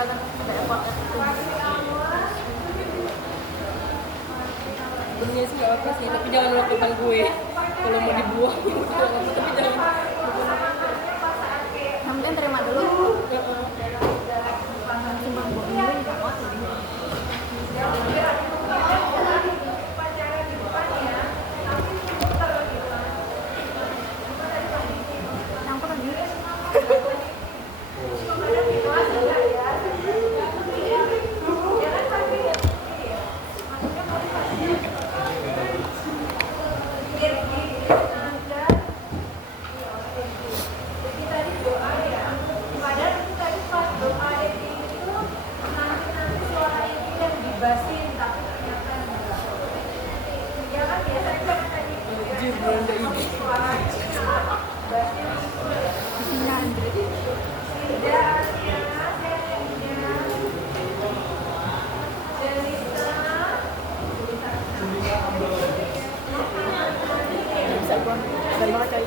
kelihatan ada effort itu. Sebenarnya sih nggak apa sih, tapi jangan lakukan gue. Kalau mau dibuang, nggak apa, tapi jangan. Yang penting terima dulu. Cuma bohong nggak kuat lagi. Campur lagi. Anjir, Belanda ini. Isinya Andre. Bisa gua dan banget coy.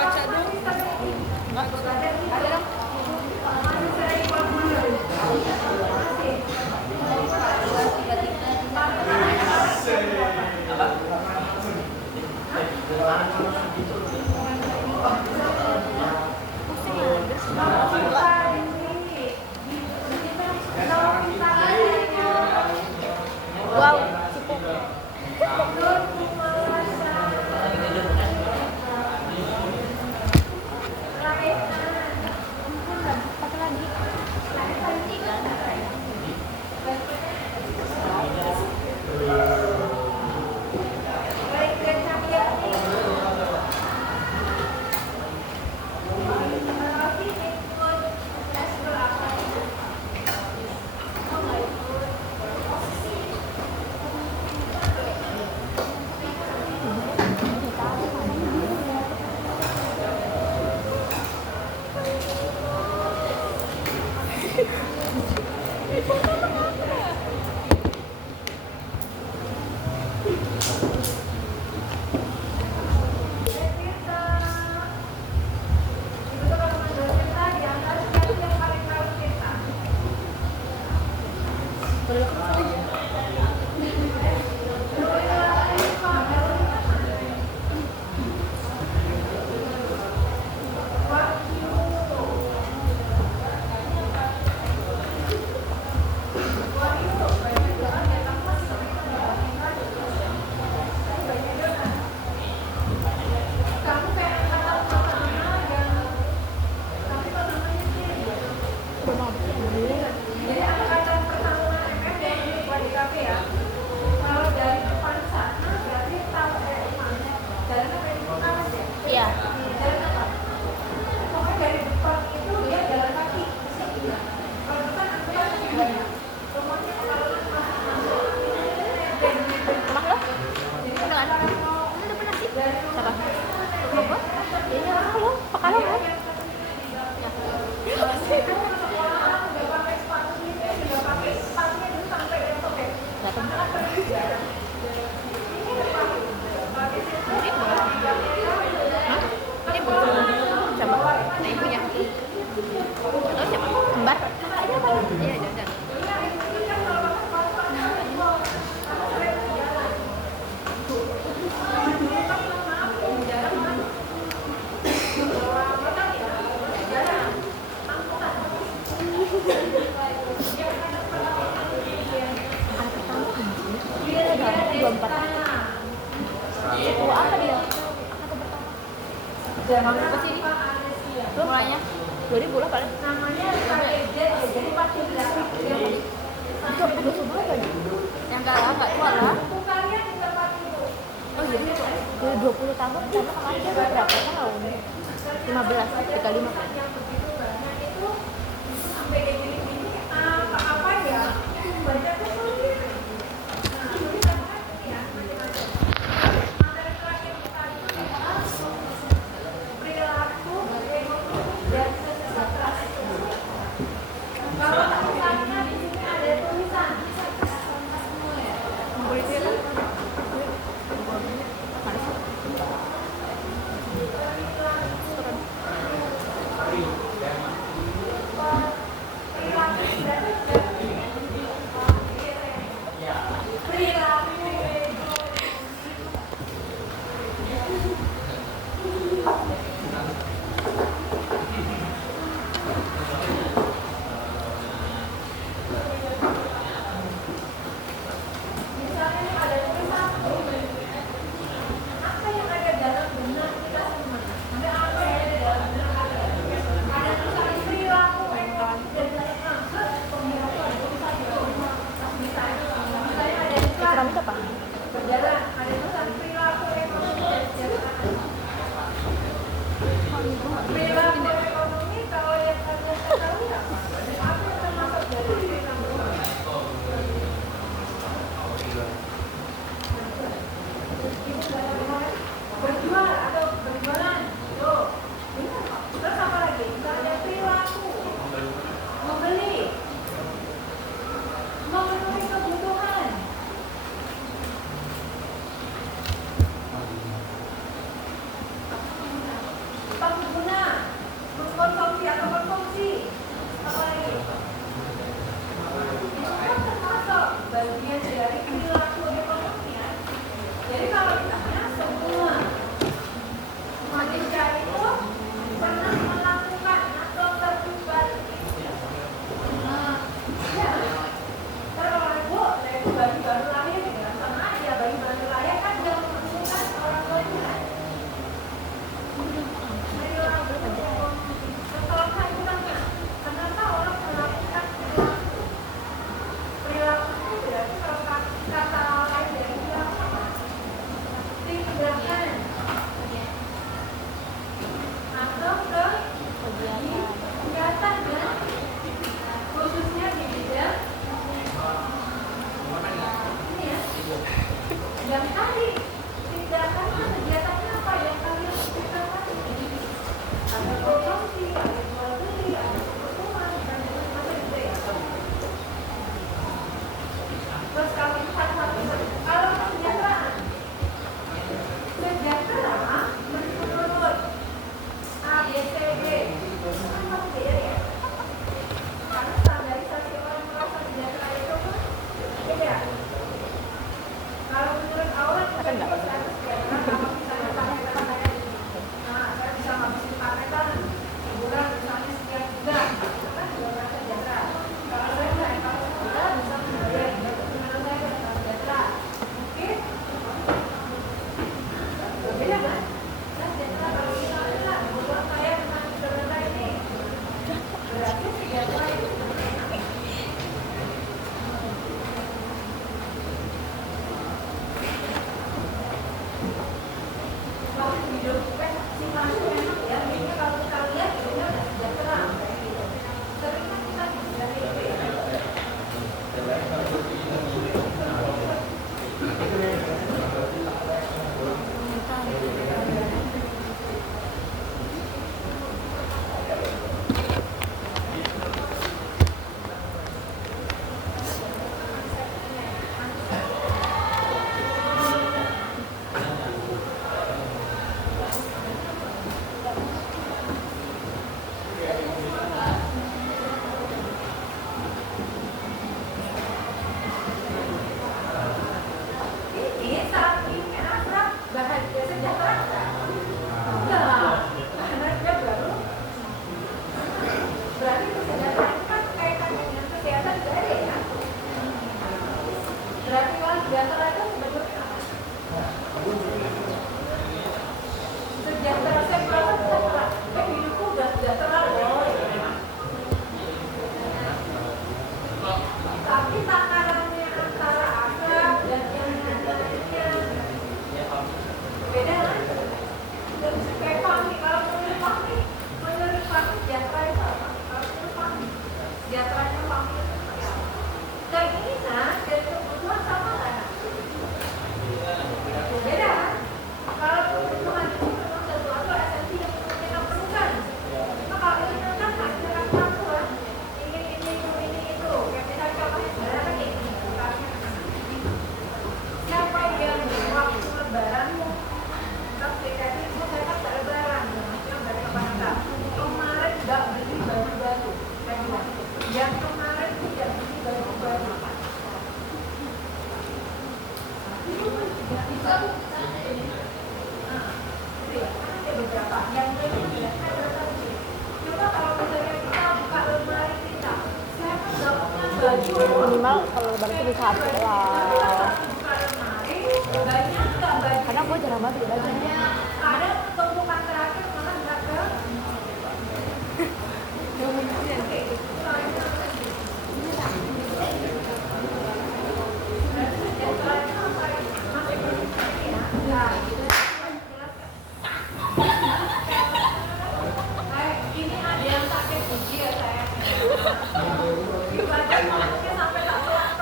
Kaca dong. Wow, cukup. Pakai lagi. Iya. Emak lo? Beneran? Udah pernah sih? Siapa? Apa? Ini orang lo, pakai lo kan? Kembar? Iya, jangan. Apa dia? Apa sih ini? Mulainya? 2000 lah paling. Itu udah semua kan? Yang nggak tua lah. Oh jadi dari 20 tahun karena kemarin dia berapa tahun? 15, 35 kan? Keramik apa? Minimal kalau lebaran itu bisa satu lah. Karena gue jarang banget beli baju.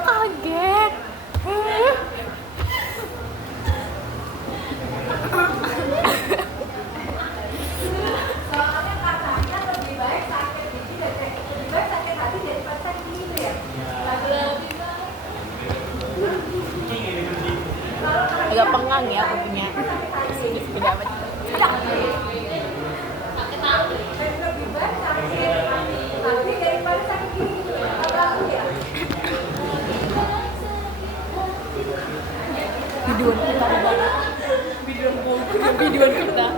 Kaget. Agak pengang ya aku punya sepeda apa? Ada. Videoan kita videoan kita.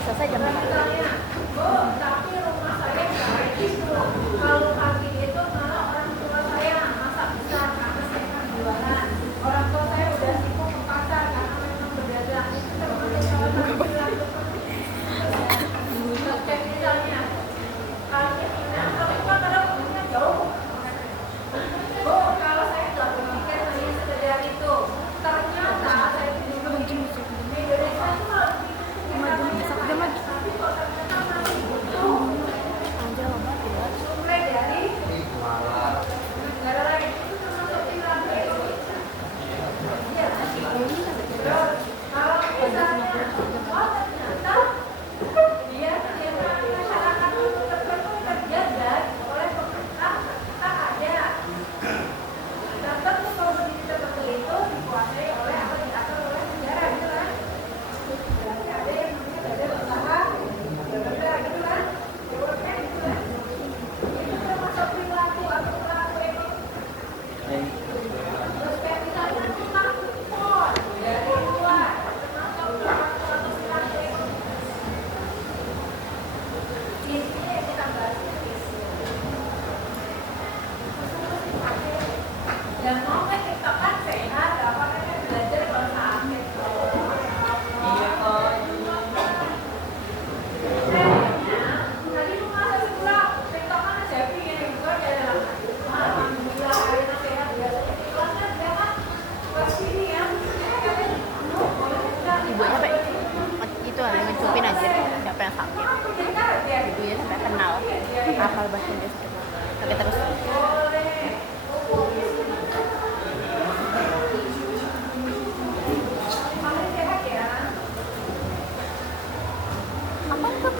Selesai jam berapa? Ibunya sampai itu ada ngecupin aja siapa yang sakit. Ibunya sampai kenal hafal bahasa Inggris sampai terus. Apa tuh?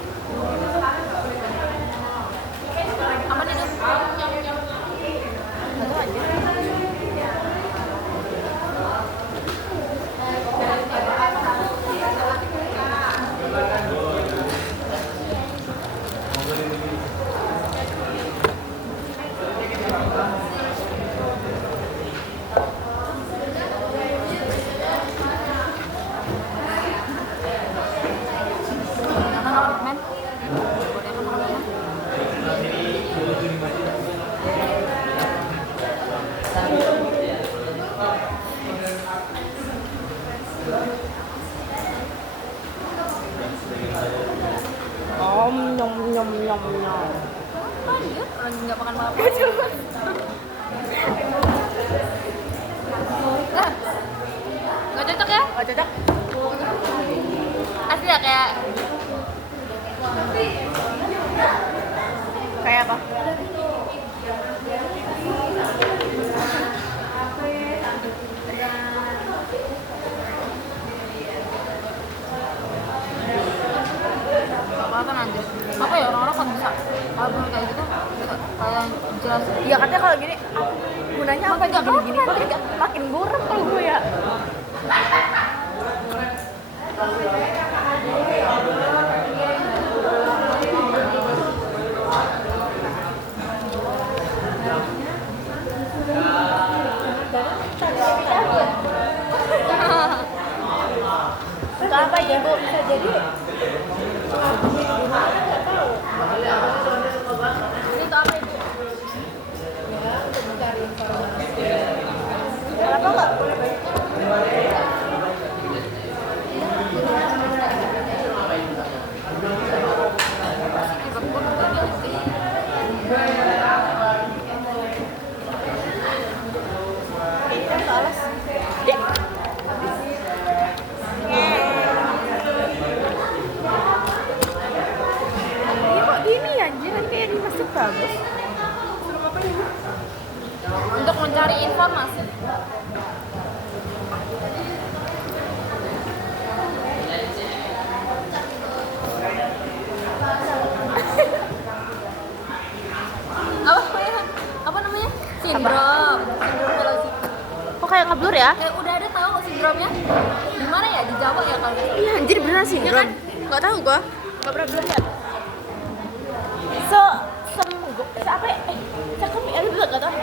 Apa nih tuh? Satu aja. Nyom nyom nyom nyom. Lanjut, lagi nggak makan malam. Nggak cocok ya? Nggak cocok. Asli ya kayak apa? Apa nanti? Apa ya orang-orang kan bisa album kayak gitu kayak jelas. Iya katanya kalau gini gunanya apa aja gini-gini makin gurem kalau gue ya. bagus. Untuk mencari informasi. Apa namanya? Sindrom velocity. Kok kayak ngeblur ya? Udah ada tahu sindromnya? Di mana ya? Di Jawa ya kalau gitu. Iya anjir beneran sindrom. Nggak tahu gua. Nggak pernah lihat. Apa ya? Cakep ya, lu nggak tahu.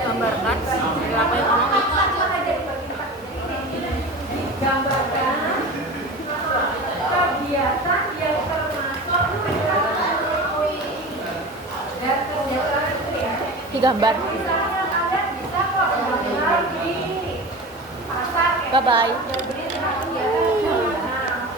Gambarkan perilaku ekonomi. Digambar. Bye bye.